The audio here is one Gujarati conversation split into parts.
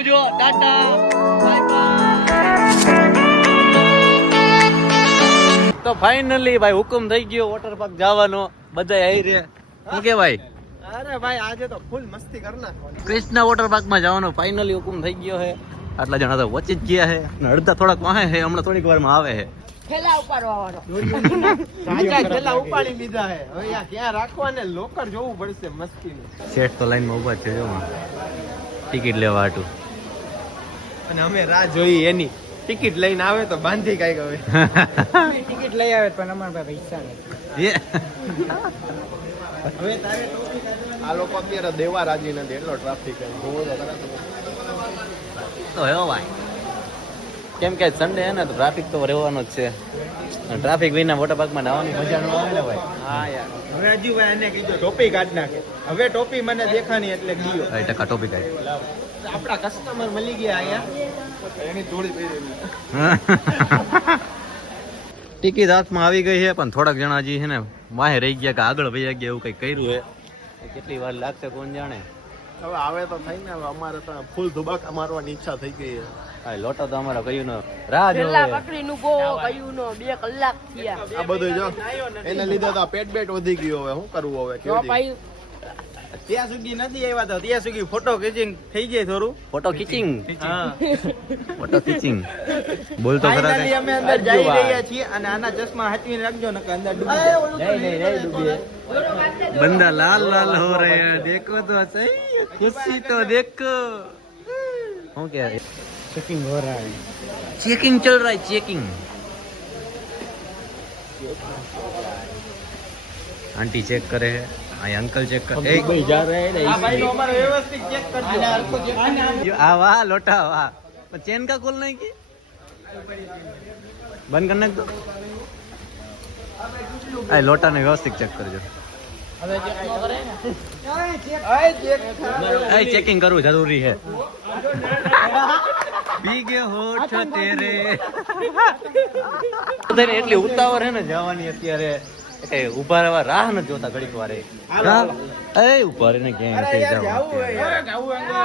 આવજો, ટાટા, બાય બાય. તો ફાઇનલી ભાઈ હુકમ થઈ ગયો વોટર પાર્ક જવાનો. બધા આવી રહ્યા. શું કે ભાઈ? અરે ભાઈ આજે તો ફૂલ મસ્તી કરના. કૃષ્ણા વોટર પાર્ક માં જવાનો ફાઇનલી હુકમ થઈ ગયો છે. આટલા જણા તો વચ્ચે જ ગયા છે અને અડધા થોડાક વાહે છે. હમણાં થોડીક વારમાં આવે છે. થેલા ઉપાડી લીધા હે. હવે યા ક્યાં રાખવા ને લોકર જોવું પડશે મસ્તીનું. શેઠ તો લાઈન માં ઉભા છે જો ટિકિટ લેવા હાટું. અને અમે રાહ જોઈ એની. ટિકિટ લઈને આવે તો બાંધી કાઈ હવે. ટિકિટ લઈ આવે પણ અમારા પાસે પૈસા નથી. હવે તારે આ લોકો અત્યારે દેવા રાજી નથી એટલો ટ્રાફિક છે. જોવો તો તો હે ભાઈ કેમ કે સન્ડે હે ને તો ટ્રાફિક તો રહેવાનો જ છે. ટ્રાફિક વિના વોટર પાર્ક માં નાવાની મજા ન આવે ને ભાઈ. હા યાર હવે અજુભાઈ એને કીધું ટોપી કાઢ નાખે. હવે ટોપી મને દેખાની એટલે ગયો. 100% ટોપી કાઢ. આપડા કસ્ટમર મળી ગયા અહીંયા. એની જોડી પહેરેલી. ટિકિટ હાથમાં આવી ગઈ છે પણ થોડાક જણા હજી છે ને વાહે રહી ગયા કે આગળ વહી ગયા એવું કઈ કર્યું છે. કેટલી વાર લાગશે કોણ જાણે. હવે આવે તો થઈ ને. અમારે તો ફૂલ ધુબાકા મારવાની ઈચ્છા થઈ ગઈ છે. હા લોટો તો અમારા કયું નો રાહ જોવે. પકડીનું ગો કયું નો 2 કલાક થયા. આ બધું જો એને લીધે તો પેટ વધી ગયો. હવે શું કરવું હવે? તો ભાઈ ત્યાં સુધી નથી આવ્યા તો ત્યાં સુધી ફોટો ખેંચિંગ થઈ જાય થોડું. ફોટો ખીચિંગ. હા ફોટો ખીચિંગ. બોલ તો ખરા. ફાઇનલી અમે અંદર જઈ રહ્યા છીએ અને આના ચશ્મા હાચવીને રાખજો ને કે અંદર ડૂબી જાય. નહીં ડૂબી. બંદા લાલ લાલ હો રહે હૈ દેખો તો સહી ખુશી તો દેખો. શું કે ચેકિંગ હો રહા है. चेकिंग चल रहा है चेकिंग. आंटी चेक करे है. આ અંકલ ચેક કરે. એ भाई जा रहे हैं આ ભાઈ નો અમારો વ્યવસ્થિત ચેક કરજો. આ વાહ લોટા વાહ. પણ ચેન કા ખોલ નહીં કી બંધ કર નાખ દો. આ લોટા ને વ્યવસ્થિત ચેક કરજો. ચેકિંગ કરવું જરૂરી છે. ભીગે હોઠ તેરે. બધાને એટલી ઉતાવળ હે ને જવાની અત્યારે કે ઉભા રહેવા રાહ ન જોતા ઘડીક વારે. એ ઉભા રહીને ક્યાંય થઈ જવાનું.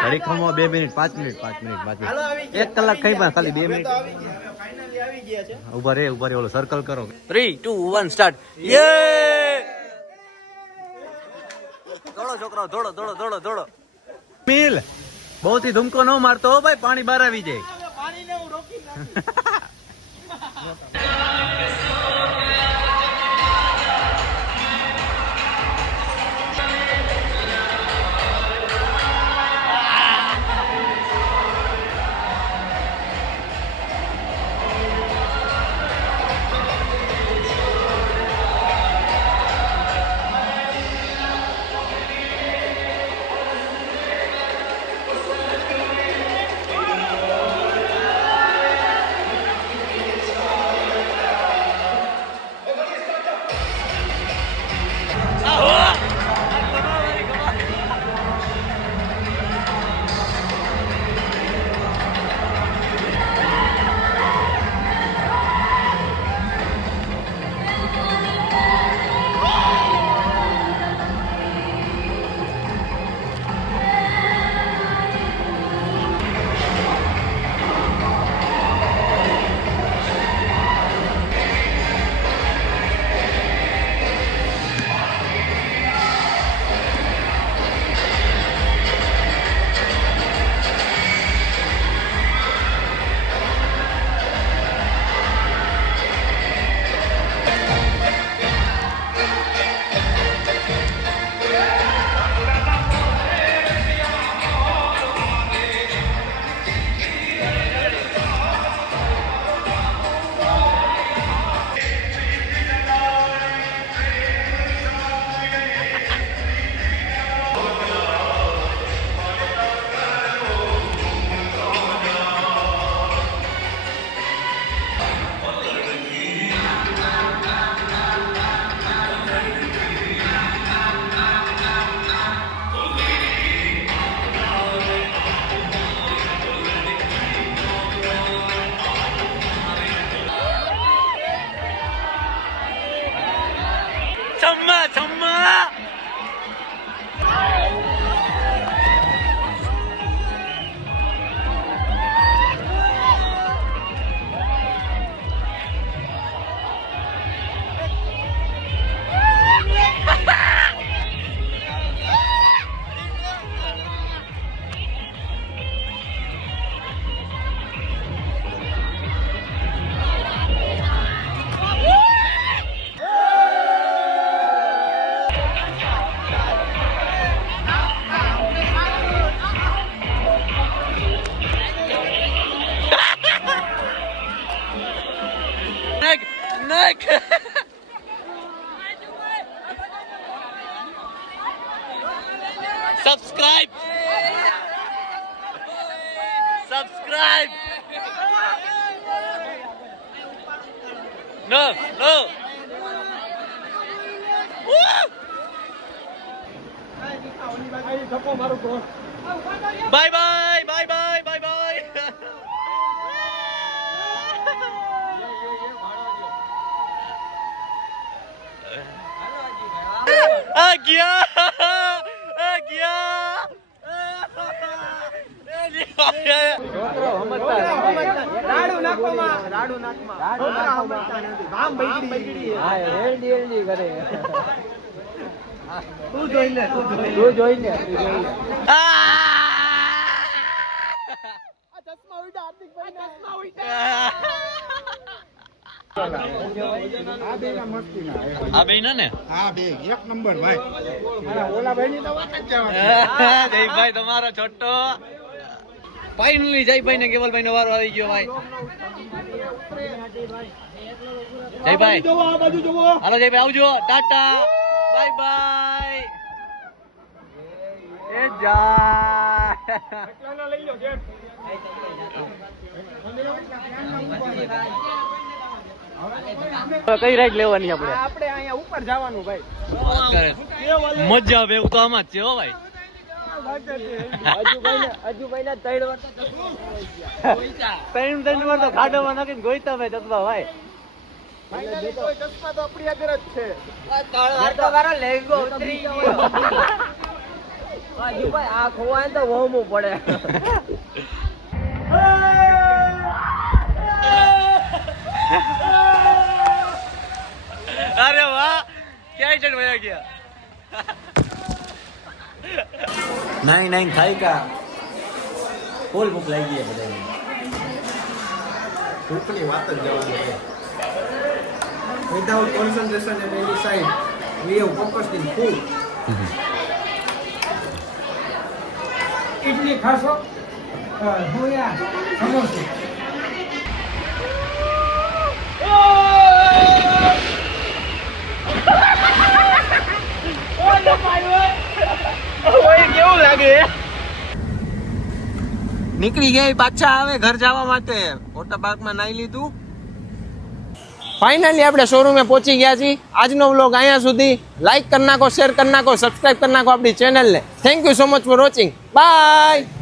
ઘડીક ખમો 2 મિનિટ 5 મિનિટ બાકી 1 કલાક ખાઈ પણ ખાલી 2 મિનિટ ફાઇનલી આવી ગયા છે. ઉભા રે ઓલો સર્કલ કરો. 3 2 1 સ્ટાર્ટ. યે દોડો છોકરાઓ દોડો. મિલ બહુ થી ધુમકો ન મારતો હો ભાઈ. પાણી બહાર આવી જાય. પાણીને હું રોકી નાખું. Subscribe. No. Bye bye. आ गया રાડુ નાખવામાં રામ બગડી હા એલડી કરે તું જોઈ લે આ ચશ્મા ઉડા હાર્દિકભાઈ ચશ્મા ઉડા આ બે ને હા બે એક નંબર ભાઈ ઓલા ભાઈ ની તો વાત જ જવા જયભાઈ તમારો છોટો ફાઇનલી જયભાઈ ને કેવલભાઈ નો વારો આવી ગયો ભાઈ જયભાઈ જોવો આ બાજુ જોવો હાલો જયભાઈ આવજો ટાટા બાય બાય એ જા લઈ લો ગેટ કઈ રાઈડ લેવાની આપણે આપણે અહીંયા ઉપર જવાનું ભાઈ મજા આવે એવું તો આમાં જ છે હો ભાઈ ત્રણ વાર તો ખાડોમાં નાખીને ગોઈતા ભાઈ ચશ્મા ભાઈ ચશ્મા તો આપણી આગળ જ છે આ ખોવાય તો વહમું પડે અરે વાહ ક્યાંય ચડ વયા ગયા નહીં ખાઈ કા ફૂલ ભૂખ લાગી ગઈ બધાને ભૂખની વાત જ જવાની છે without concentration and any side we have focused in food idli ખાશો હોયા સમોસા કેવું લાગે નીકળી ગયા પાછા આવે ઘર જવા માટે વોટર પાર્કમાં નાઈ લીધું ફાઇનલી આપણે શોરૂમે પહોંચી ગયા છીએ આજનો વ્લોગ અહીંયા સુધી લાઈક કરી નાખો શેર કરી નાખો સબસ્ક્રાઇબ કરી નાખો આપણી ચેનલને thank you so much for watching bye